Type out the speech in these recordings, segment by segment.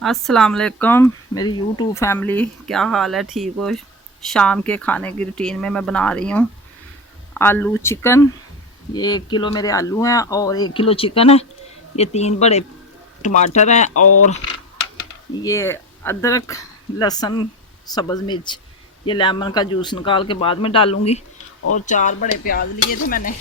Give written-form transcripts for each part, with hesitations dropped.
अस्सलाम वालेकुम मेरी यूट्यूब फैमिली, क्या हाल है? ठीक हो? शाम के खाने की रूटीन में मैं बना रही हूँ आलू चिकन। ये 1 किलो मेरे आलू हैं और 1 किलो चिकन है। ये 3 बड़े टमाटर हैं और ये अदरक, लहसुन, सब्ज़ मिर्च। ये लेमन का जूस निकाल के बाद में डालूँगी। और 4 बड़े प्याज लिए थे मैंने।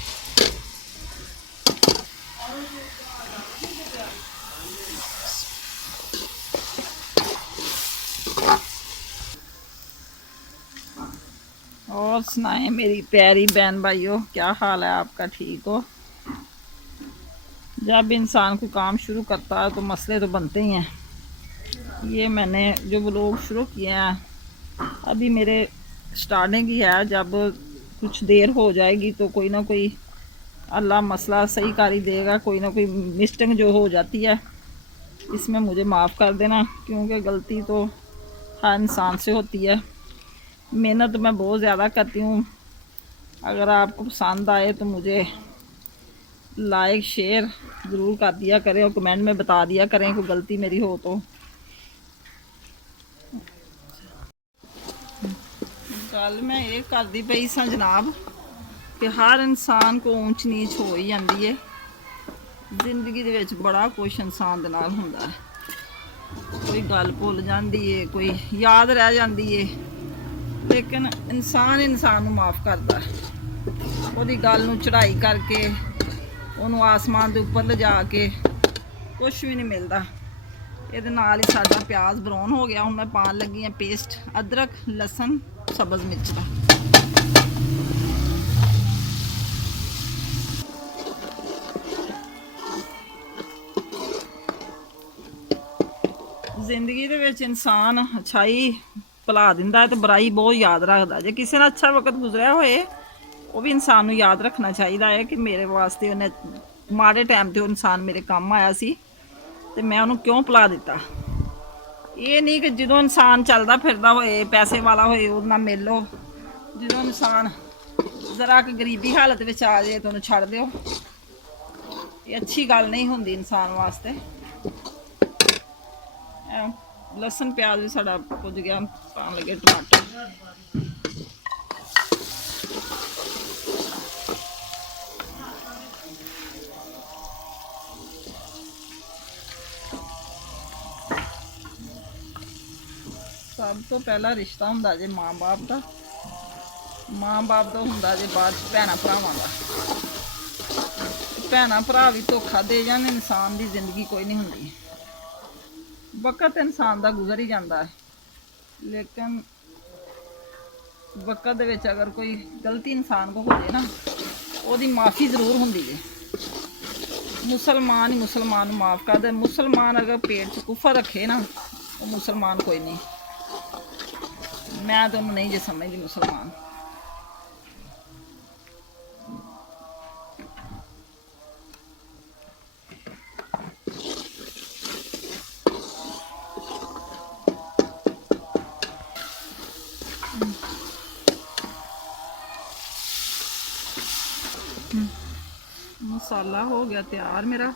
और सुनाएं मेरी प्यारी बहन भाइयों, क्या हाल है आपका? ठीक हो? जब इंसान को काम शुरू करता है तो मसले तो बनते ही हैं। ये मैंने जो व्लॉग शुरू किए हैं अभी मेरे स्टार्टिंग ही है। जब कुछ देर हो जाएगी तो कोई ना कोई अल्लाह मसला सही कर ही देगा। कोई ना कोई मिस्टेक जो हो जाती है इसमें मुझे माफ़ कर देना, क्योंकि गलती तो हर इंसान से होती है। मेहनत मैं बहुत ज़्यादा करती हूँ। अगर आपको पसंद आए तो मुझे लाइक शेयर ज़रूर कर दिया करें और कमेंट में बता दिया करें कोई गलती मेरी हो तो। गल मैं ये करती पई सा जनाब कि हर इंसान को ऊंच नीच हो ही जाती है। जिंदगी दे विच बड़ा कुछ इंसान दे नाल हुंदा है। कोई गल भुल जाती है, कोई याद रह जाती है, लेकिन इंसान नूं माफ़ करता है। ओदी गल नूं चढ़ाई करके ਉਹਨੂੰ आसमान के उपर लिजा के कुछ भी नहीं मिलता। ਇਹਦੇ ਨਾਲ ही साडा प्याज ब्राउन हो गया। ਹੁਣ मैं पान लगी हाँ पेस्ट अदरक, लहसुन, सब्ज़ मिर्च का। जिंदगी दे विच इंसान अच्छाई भुला दिंदा है तो बुराई बहुत याद रखता। जे किसी ने अच्छा वक्त गुजरिया होए वो भी इंसान नूं याद रखना चाहिए है कि मेरे वास्ते उन्हें माड़े टाइम ते इंसान मेरे काम आया सी ते मैं उन्होंने क्यों भुला दिता। ये नहीं कि जो इंसान चलता फिरदा होए, पैसे वाला होए, उन्हें नाल मिल लो। जो इंसान जरा कि गरीबी हालत में आ जाए तो उन्हें छड़ दो। ये अच्छी गल नहीं होंदी इंसान वास्ते। लहसुन प्याज भी साड़ा भुज गया। पान लगे टमाटर। सब तो पहला रिश्ता हुंदा जे माँ बाप का। माँ बाप तो हुंदा जे बाद भैन भरावां दा। भैन भरा भी धोखा दे जान इंसान की जिंदगी कोई नहीं हुंदी। वक्त इंसान का गुजर ही जाता है, लेकिन वक्त दे विच अगर कोई गलती इंसान को हो जाए ना ओदी माफ़ी जरूर होंदी है। मुसलमान ही मुसलमान माफ़ कर दे। मुसलमान अगर पेट च कुफर रखे ना वो मुसलमान कोई नहीं। मैं तो उन्हें नहीं जे समझदी मुसलमान। मसाला हो गया तैयार मेरा।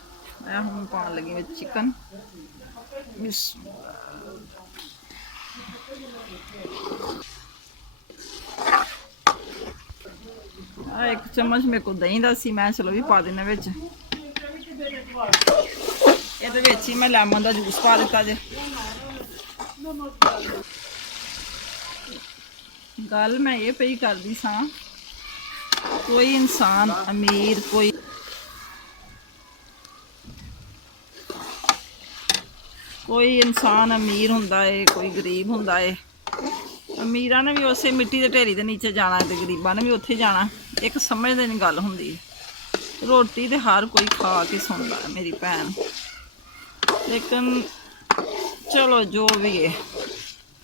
मैं हूँ पान लगी में चिकन। एक चम्मच मेरे को दही का सी, मैं चलो भी पा देना विच। ਇਹਦੇ ਵਿੱਚ ही मैं लेमन का जूस पा दिता जे। गल मैं ये पई करदी सा, कोई इंसान अमीर कोई इंसान अमीर हुंदा है, कोई गरीब हुंदा है। अमीरां ने भी उस मिट्टी के ढेरी के नीचे जाना है तो गरीबां ने भी उत्थे जाना। एक समझदे नहीं गल हुंदी। रोटी तो हर कोई खा के सौंदा है मेरी भैन, लेकिन चलो जो भी है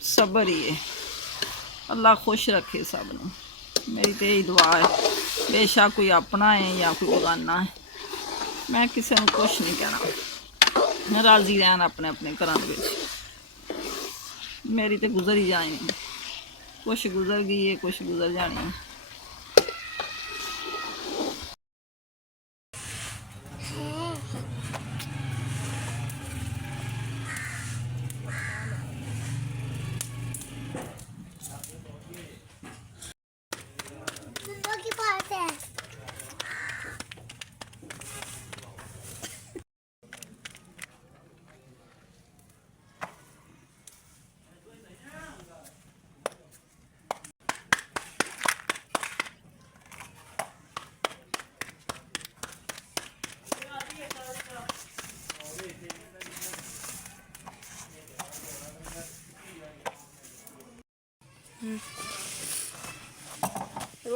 सबर ही है। अल्लाह खुश रखे सब नूं। मेरी तो यही दुआ है। बेशक कोई अपना है या कोई बेगाना है, मैं किसी को कुछ नहीं कहना। राजी रहन अपने अपने घरों में। मेरी तो गुजर ही जानी, कुछ गुजर गई है, कुछ गुजर जानी है।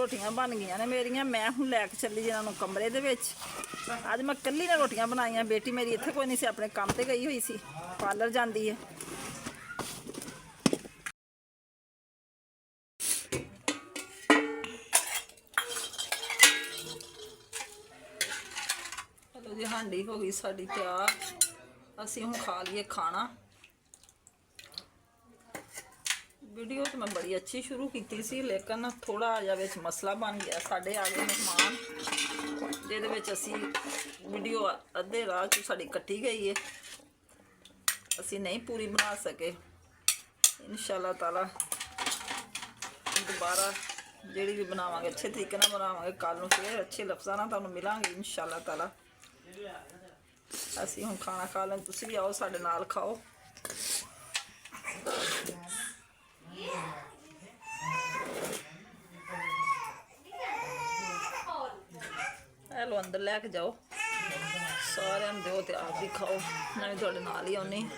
ਰੋਟੀਆਂ ਬਣ ਗਈਆਂ ਨੇ ਮੇਰੀਆਂ। ਮੈਂ ਹੁਣ ਲੈ ਕੇ ਚੱਲੀ ਇਹਨਾਂ ਨੂੰ ਕਮਰੇ ਦੇ ਵਿੱਚ। ਅੱਜ ਮੈਂ ਇਕੱਲੀ ਨੇ ਰੋਟੀਆਂ ਬਣਾਈਆਂ। ਬੇਟੀ ਮੇਰੀ ਇੱਥੇ ਕੋਈ ਨਹੀਂ ਸੀ, ਆਪਣੇ ਕੰਮ ਤੇ ਗਈ ਹੋਈ ਸੀ, ਪਾਰਲਰ ਜਾਂਦੀ ਹੈ। ਚਲੋ ਜੀ, ਹਾਂਡੀ ਹੋ ਗਈ ਸਾਡੀ ਤਿਆਰ। ਅਸੀਂ ਹੁਣ ਖਾ ਲਈਏ ਖਾਣਾ। ਵੀਡੀਓ ਤਾਂ ਮੈਂ ਬੜੀ ਅੱਛੀ ਸ਼ੁਰੂ ਕੀਤੀ ਸੀ, ਲੇਕਿਨ ਥੋੜਾ ਜਿਹਾ ਵਿੱਚ ਮਸਲਾ ਬਣ ਗਿਆ। ਸਾਡੇ ਆ ਗਏ ਮਹਿਮਾਨ, ਜਿਹਦੇ ਵਿੱਚ ਅਸੀਂ ਵੀਡੀਓ ਅੱਧੇ ਰਾਹ 'ਚ ਸਾਡੀ ਕੱਟੀ ਗਈ ਹੈ। ਅਸੀਂ ਨਹੀਂ ਪੂਰੀ ਬਣਾ ਸਕੇ। ਇਨਸ਼ਾਅੱਲਾ ਤਾਲਾ ਦੁਬਾਰਾ ਜਿਹੜੀ ਵੀ ਬਣਾਵਾਂਗੇ ਅੱਛੇ ਤਰੀਕੇ ਨਾਲ ਬਣਾਵਾਂਗੇ। ਕੱਲ ਨੂੰ ਫਿਰ ਅੱਛੇ ਲਫ਼ਜ਼ਾਂ ਨਾਲ ਤੁਹਾਨੂੰ ਮਿਲਾਂਗੇ ਇਨਸ਼ਾਅੱਲਾ ਤਾਲਾ। ਅਸੀਂ ਹੁਣ ਖਾਣਾ ਖਾ ਲੈਂ, ਤੁਸੀਂ ਵੀ ਆਓ ਸਾਡੇ ਨਾਲ ਖਾਓ। ਇਹ ਲੋ ਅੰਦਰ ਲੈ ਕੇ ਜਾਓ, ਸਾਰਿਆਂ ਨੂੰ ਦਿਓ ਤੇ ਆਪ ਵੀ ਖਾਓ। ਮੈਂ ਵੀ ਤੁਹਾਡੇ ਨਾਲ ਹੀ ਆਉਣੀ।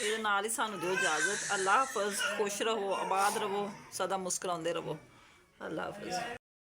ਇਹਦੇ ਨਾਲ ਹੀ ਸਾਨੂੰ ਦਿਓ ਇਜਾਜ਼ਤ। ਅੱਲਾ ਹਾਫਿਜ਼। ਖੁਸ਼ ਰਹੋ, ਆਬਾਦ ਰਹੋ, ਸਦਾ ਮੁਸਕਰਾਉਂਦੇ ਰਹੋ। ਅੱਲਾ ਹਾਫਿਜ਼।